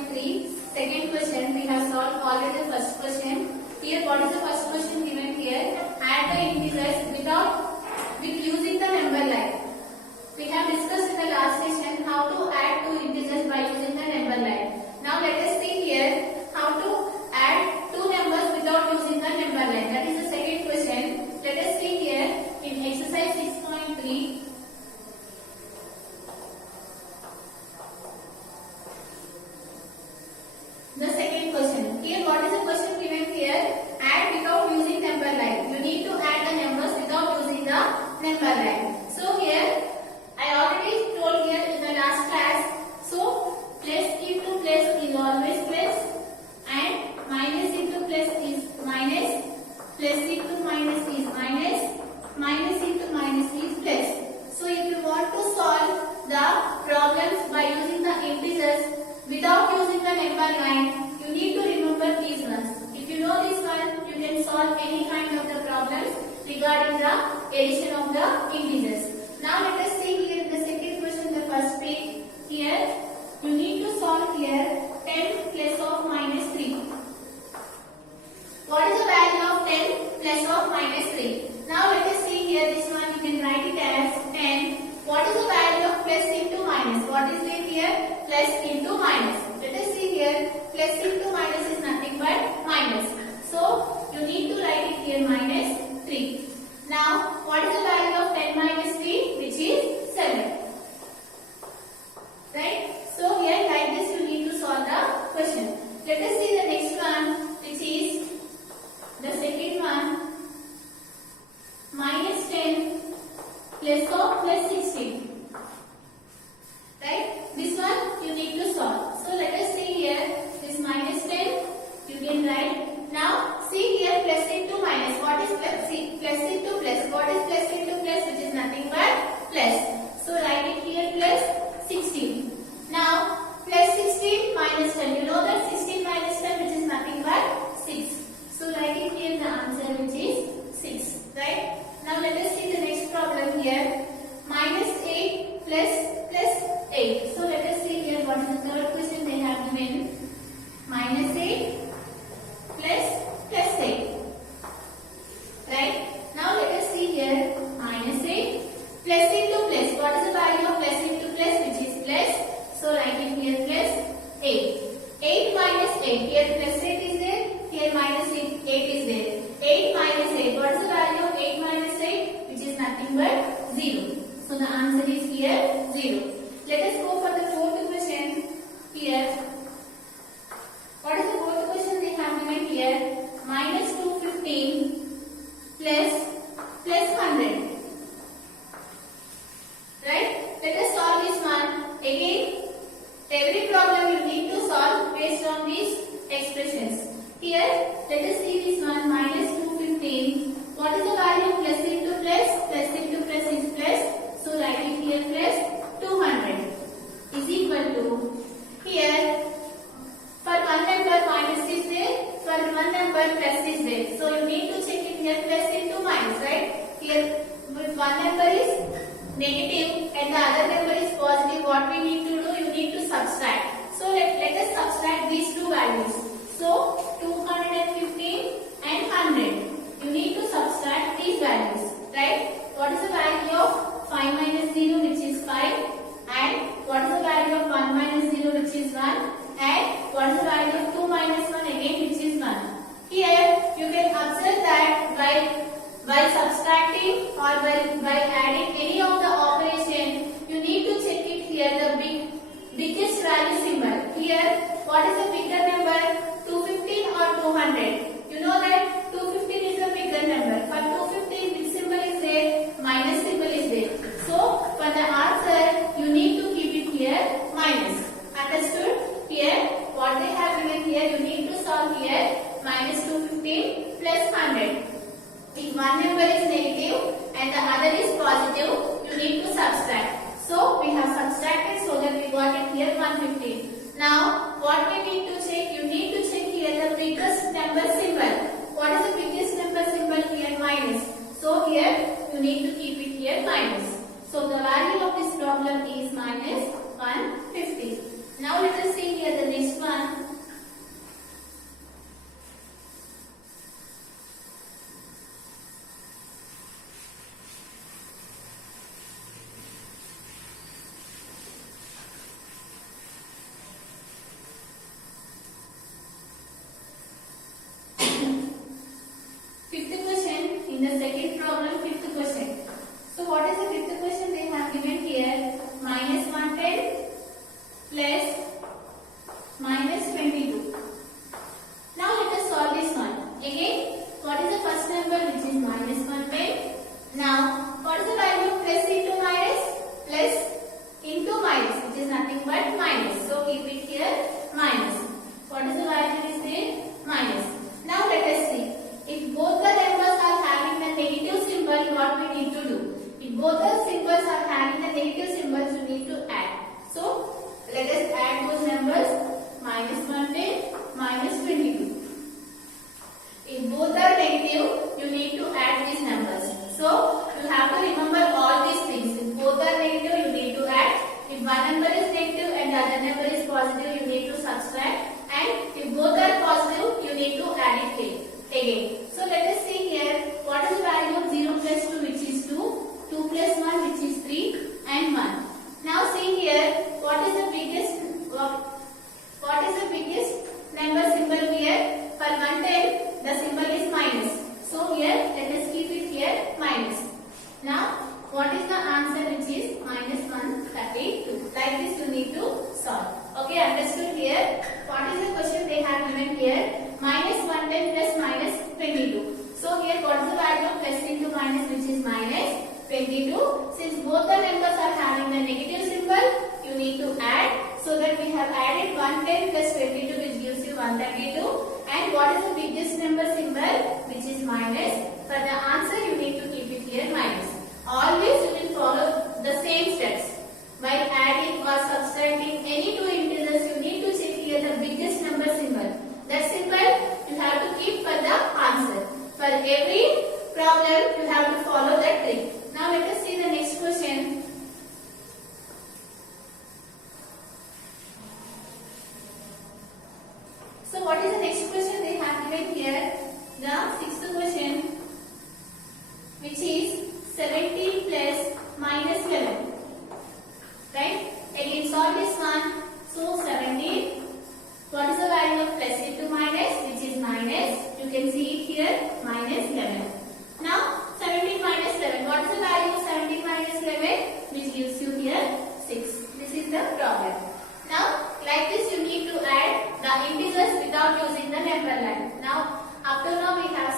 6.3. Second question we have solved already the first question. Here what is the first question given here? Add the integers with using the number line. We have discussed in the last session how to add two integers by using the number line. Now let us see here how to add two numbers without using the number line. That is the second question. Let us see here in exercise 6.3. The second question. Here what is the question given here? Add without using number line. You need to add the numbers without using the number line. So here I already told here in the last class. So plus into plus is always plus and minus into plus is minus. Plus into minus is minus. Minus into minus is plus. So if you want to solve the problems by using the integers without using the number line, you need to remember these ones. If you know this one, you can solve any kind of the problems regarding the addition of the integers. Now let us see here in the second question, the first page. Here you need to solve here 10 plus of minus 3. What is the value of 10 plus of minus 3? Now let us see here this one, you can write it as 10. What is the value of plus into minus? What is it here? Plus into minus. Let us see here, plus into minus is nothing but minus. So you need to write it here minus 3. Now what is the value of 10 minus 3? Which is 7. Right? So here like this you need to solve the question. Let us see the next one, which is the second one. Minus 10 plus of plus 16. Right? This one you need to solve. So let us see here, this minus 10 you can write. Now see here plus into minus. What is plus? See, plus into plus. What is plus into plus? Which is nothing but plus. So write it here plus 16. Now plus 16 minus 10. You know that 16 minus 10 which is nothing but 6. So write it here the answer which is 6. Right? Now let us see the next problem here. Minus 8 plus 8. So let us see here what is the third question they have given. Minus 8 plus 8. Right? Now let us see here minus 8 plus into plus. What is the value of plus into plus? Which is plus. So write it here plus 8. 8 minus 8. Here plus 8 is there. Here minus 8 is there. 8 minus 8. What is the value of 8 minus 8? Which is nothing but 0. So the answer is here 0. Let us go for the fourth question here. What is the fourth question they have given here? Minus 215 plus 100. Right? Let us solve this one. Again, every problem you need to solve based on these expressions. Here, let us see this one. Minus 215. What is the value of plus into plus? Plus into plus is plus. So write it here plus 200 is equal to, here for one number minus is there, for one number plus is there. So you need to check it here plus into minus, right? Here with one number is negative and the other number is positive. What we need to do, you need to subtract. So let us subtract these two values. So 215 and 100. You need to subtract these values, right? What is the value of 5 minus 0 which is 5, and what is the value of 1 minus 0 which is 1, and what is the value of 2 minus 1 again which is 1. Here you can observe that by subtracting or by adding any of the operation, you need to check it here the biggest value symbol. Here what is the bigger number, 215 or 200? You know that 215 is a bigger number. For 215 which symbol is there? Minus symbol is there. So for the answer you need to keep it here minus. Understood? Here what they have given here, you need to solve here minus 215 plus 100. If one number is negative and the other is positive, you need to subtract. So we have subtracted so that we got it here 115. Now what we need to check? You need to check here the biggest number symbol. What is the biggest number symbol here? Minus. So here you need to keep it here minus. So the value of this problem is minus 150. Now let us see here the next one. Fifth question in the second problem, fifth question. So what is the fifth question they have given here? Minus 110 plus minus 22. Now let us solve this one. Again, what is the first number which is minus 110? Now, what is the value of plus into minus? Plus into minus, which is nothing but minus. So keep it here minus. What is the value is there? Minus. Now let us see. If both the numbers are having the negative symbol, what we need to do? If both the symbols are having the negative symbols, you need to add. So let us add those numbers. Minus 110, minus 22. If both are negative, you need to add these numbers. So you have to remember all these things. If both are negative, you need to add. If one number is negative and the other number is positive, you need to subtract. And if both are positive, you need to add it again. So let us see here. What is the value of 0 plus 2, which is 2? 2 plus 1, which is 3, and 1. Now see here. What is the biggest number symbol here? For 110, the symbol is minus. So here, let us keep it here minus. Now, what is the answer, which is minus 132? Like this you need to solve. Okay, understood here? What is the question they have given here? Minus 110 plus minus 22. So here, what is the value of plus into minus, which is minus 22? Since both the numbers are having the negative symbol, you need to add. So that we have added 110 plus 22, which gives you 132. And what is the biggest number symbol, which is minus? For the answer, you need to keep it here minus. Always you will follow the same steps. While adding or subtracting any two integers, you need to check here the biggest number symbol. That symbol you have to keep for the answer. For every problem, you have to follow that trick. Now let us see the next question. So what is the next question they have given here? The sixth question, which is 17 plus minus 11. Right? Again solve this one. So 17. What is the value of plus into minus, which is minus? You can see it here, minus 11. Now 17 minus 11. What is the value of 17 minus 11? Which gives you here 6. This is the problem. Now like this you need to add the integers without using the number line. Now up to now we have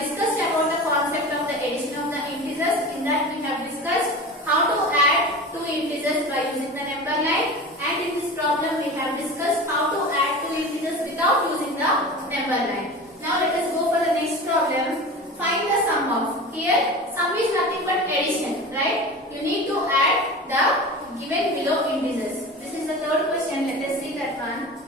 discussed about the concept of the addition of the integers. In that we have discussed how to add two integers by using the number line, and in this problem we have discussed how to add two integers without using the number line. Now let us go for the next problem. Find the sum of. Here sum is nothing but addition, right? You need to add the given below integers. This is the third question. Let us see that one.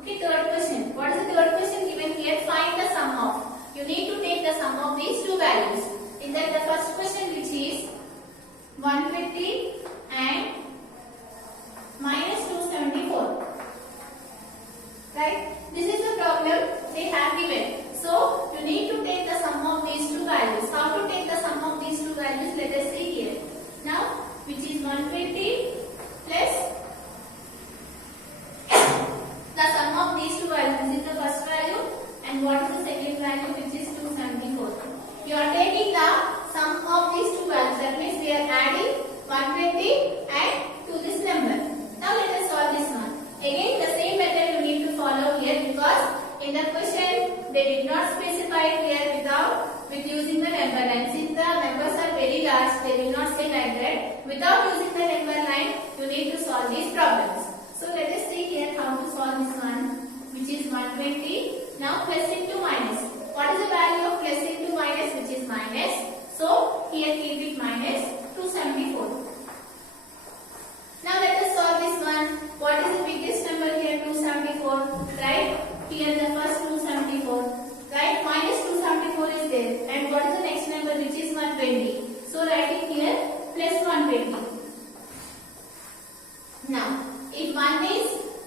Okay, third question. What is the third question given here? Find the sum of. You need to take the sum of these two values. In that the first question, which is 150 and minus 274. Right? This is the problem they have given. So you need to take the sum of these two values. How to take the sum of these two values? Let us see here. Now, which is 150 plus the sum of these two values. This is the first value, and what is the second value, which is 274. You are taking the sum of these two values. That means we are adding 120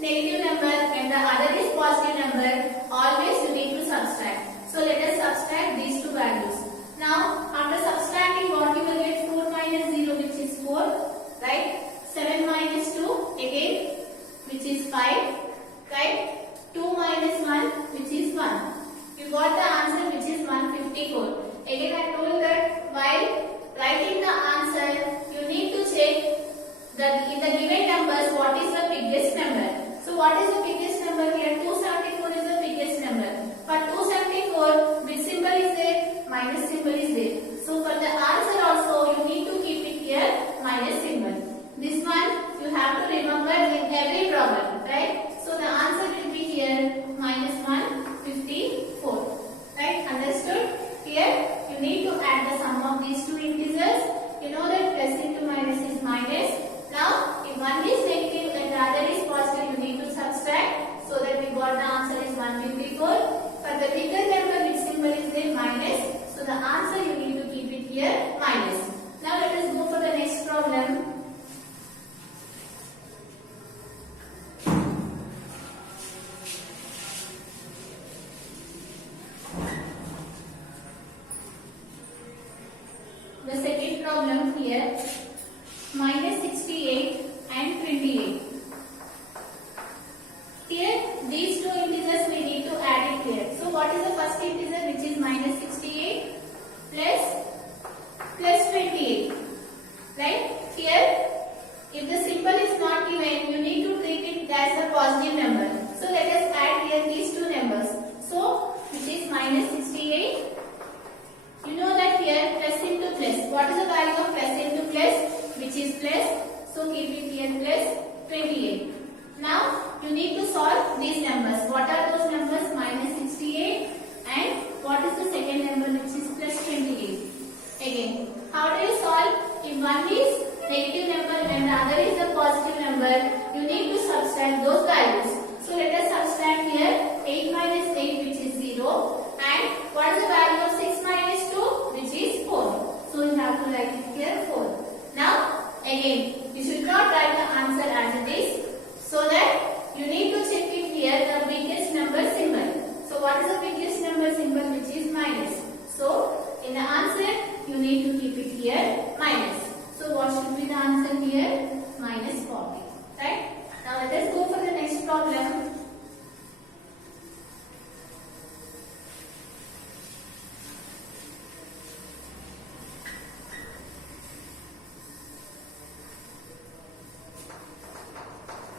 negative number and the other is positive number, always you need to subtract. So let us subtract these two values. Now after subtracting, what you will get? 4 minus 0, which is 4, right? 7 minus 2 again, which is 5, right? 2 minus 1, which is 1. You got the answer, which is 154. Again I told that while writing the answer, you need to check that in the given numbers what is the biggest number. So what is the biggest number here? 274 is the biggest number. For 274, which symbol is there? Minus symbol is there. So for the answer also, you need to keep it here, minus symbol. This one you have to remember in every problem, right? So the answer will be here, minus 154. Right? Understood? Here you need to add the sum of these two integers. You know that plus into minus is minus. Now if one is negative and the other is positive, you need to subtract. So that we got the answer is 154. For the bigger number, which symbol is there? Minus. So the answer you need to keep it here, minus. Now let us go for the next problem. The second problem here, minus 68 and 28. Here, these two integers we need to add it here. So what is the first integer, which is minus 68 plus 28, right? Here, if the symbol is not given, you need to treat it as a positive number. So let us add here these two numbers. So, which is minus 68. You know that here plus into plus. What is the value of plus into plus? Which is plus. So keep it here plus 28. Now you need to solve these numbers. What are those numbers? Minus 68 and what is the second number, which is plus 28. Again, how do you solve? If one is negative number and the other is a positive number, you need to subtract those values. So let us subtract here 8 minus 8, which is 0. And what is the value of 6 minus 2, which is 4. So you have to write it here 4. Now again, you should not write the answer as it is. So that you need to check it here, the biggest number symbol. So what is the biggest number symbol, which is minus. So in the answer, you need to keep it here minus. So what should be the answer here? Minus 40. Right? Now let us go for the next problem.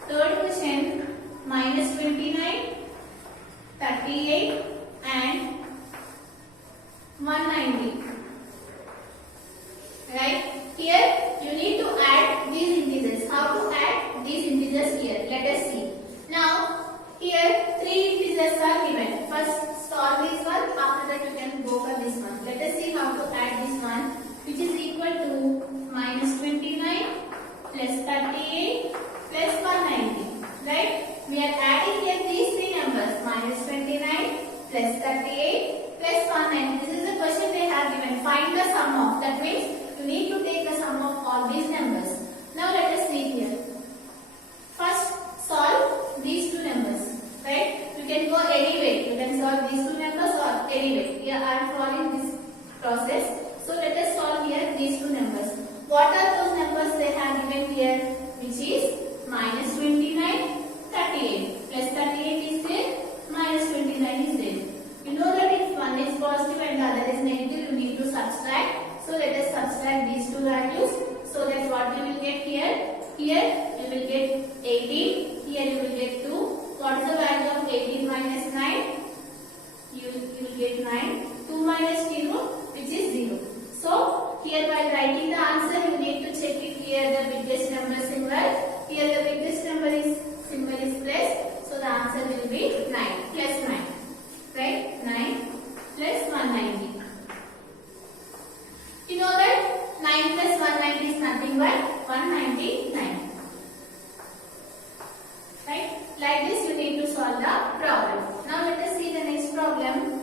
Third question, minus 29, 38 and 190. Right? Here you need to add these integers. How to add these integers here? Let us see. Now here three integers are given. First solve this one, after that you can go for this one. Let us see how to add this one, which is equal to minus 29 plus 38 plus 190, right? We are adding here these three numbers, minus 29 plus 38 plus 190. This is the question they have given. Find the sum of. That means you need to take the sum of all these numbers. Now let us see here. First solve these two numbers, right? You can go any way. You can solve these two numbers or any way. Here I am following this process. So let us solve here these two numbers. What are those numbers they have given here? Which is minus 29, 38. Plus 38 is there, minus 29 is there. You know that if one is positive and the other is negative, you need to subtract. So let us subtract these two values. So that what you will get here? Here you will get 18. Here you will get 2. What is the value of 18 minus 9? You will get 9. 2 minus 0, which is 0. So here while writing the answer, you need to check it here the biggest number symbol. Here the biggest number is symbol is plus. So the answer will be 9, plus 9. Right? 9 plus 190. You know that 9 plus 190 is nothing but 199. Right? Like this you need to solve the problem. Now let us see the next problem.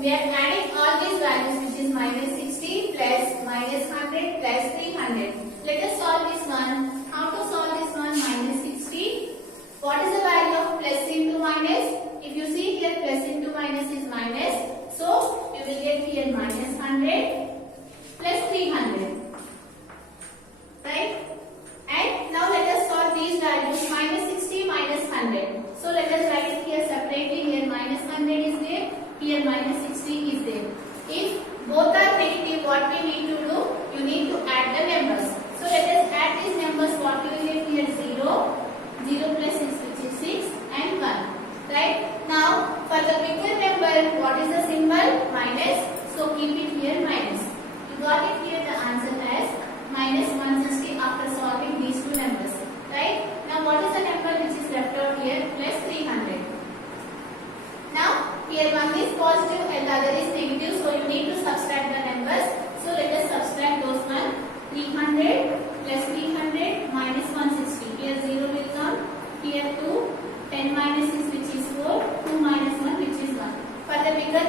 we are adding all these values, which is minus 60 plus minus 100 plus 300. Let us solve this one. How to solve this one? Minus 60. What is the value of plus into minus? If you see here, plus into minus is minus. So you will get here minus 100 plus 300. Right? And now let us solve these values. Minus 60 minus 100. So let us write it here separately. Here minus 100 is there. Here minus 60 is there. If both are negative, what we need to do? You need to add the numbers. So let us add these numbers. What you will get here? 0. 0 plus 6, which is 6 and 1. Right? Now for the bigger number, what is the symbol? Minus. So keep it here minus. You got it here. The answer as minus 160 after solving these two numbers. Right? Now what is the number which is left out here? Plus 300. Now here one is positive and the other is negative. So you need to subtract the numbers. So let us subtract those one. 300 plus 300 minus 160. Here 0 will come. Here 2. 10 minus 6, which is 4. 2 minus 1, which is 1. For the bigger